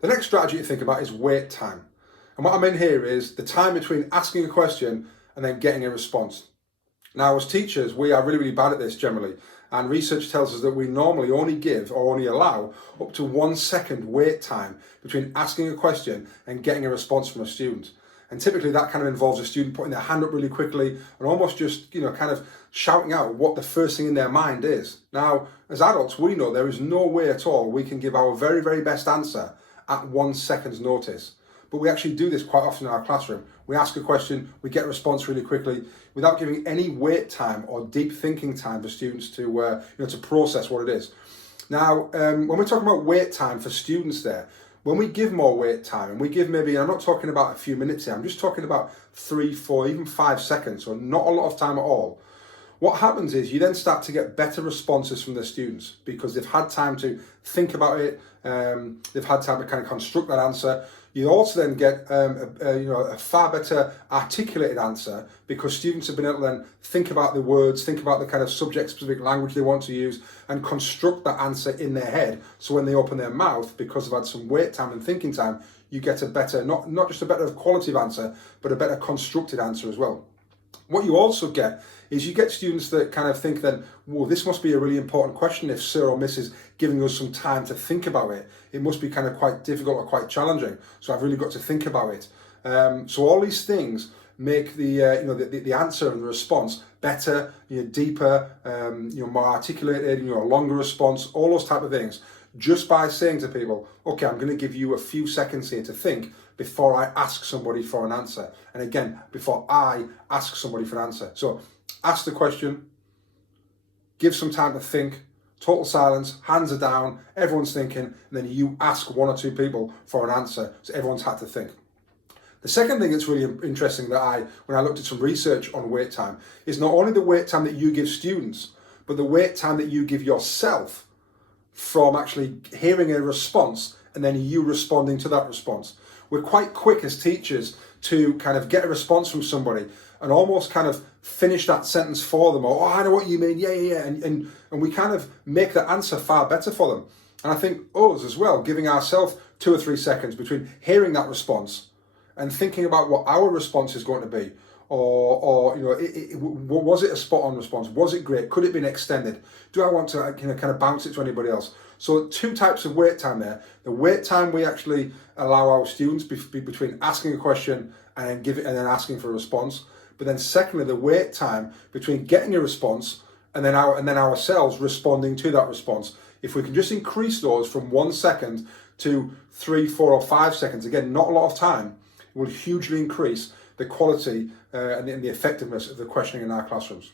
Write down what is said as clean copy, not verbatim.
The next strategy to think about is wait time. And what I mean here is the time between asking a question and then getting a response. Now, as teachers, we are really, really bad at this generally. And research tells us that we normally only give or only allow up to 1 second wait time between asking a question and getting a response from a student. And typically that kind of involves a student putting their hand up really quickly and almost just, kind of shouting out what the first thing in their mind is. Now, as adults, we know there is no way at all we can give our very, very best answer at 1 second's notice. But we actually do this quite often in our classroom. We ask a question, we get a response really quickly without giving any wait time or deep thinking time for students to to process what it is. Now, when we're talking about wait time for students there, when we give more wait time, and we give maybe, I'm not talking about a few minutes here, I'm just talking about 3, 4, even 5 seconds, so not a lot of time at all. What happens is you then start to get better responses from the students because they've had time to think about it, they've had time to kind of construct that answer. You also then get a far better articulated answer because students have been able to then think about the words, think about the kind of subject-specific language they want to use and construct that answer in their head. So when they open their mouth, because they've had some wait time and thinking time, you get a better, not just a better quality of answer, but a better constructed answer as well. What you also get is you get students that kind of think then, well, this must be a really important question if Sir or Miss is giving us some time to think about it. It must be kind of quite difficult or quite challenging. So I've really got to think about it. So all these things make the answer and the response better, deeper, more articulated, a longer response, all those type of things. Just by saying to people, okay, I'm going to give you a few seconds here to think before I ask somebody for an answer. And again, before I ask somebody for an answer. So ask the question, give some time to think, total silence, hands are down, everyone's thinking, and then you ask 1 or 2 people for an answer. So everyone's had to think. The second thing that's really interesting that when I looked at some research on wait time, is not only the wait time that you give students, but the wait time that you give yourself from actually hearing a response and then you responding to that response. We're quite quick as teachers to kind of get a response from somebody and almost kind of finish that sentence for them, or, oh, I know what you mean, yeah, and we kind of make the answer far better for them. And I think us as well, giving ourselves 2 or 3 seconds between hearing that response and thinking about what our response is going to be, or was it a spot-on response? Was it great? Could it have been extended? Do I want to kind of bounce it to anybody else? So 2 types of wait time there. The wait time we actually allow our students between asking a question and then asking for a response. But then secondly, the wait time between getting a response and then ourselves responding to that response. If we can just increase those from 1 second to 3, 4, or 5 seconds, again, not a lot of time, it will hugely increase the quality and the effectiveness of the questioning in our classrooms.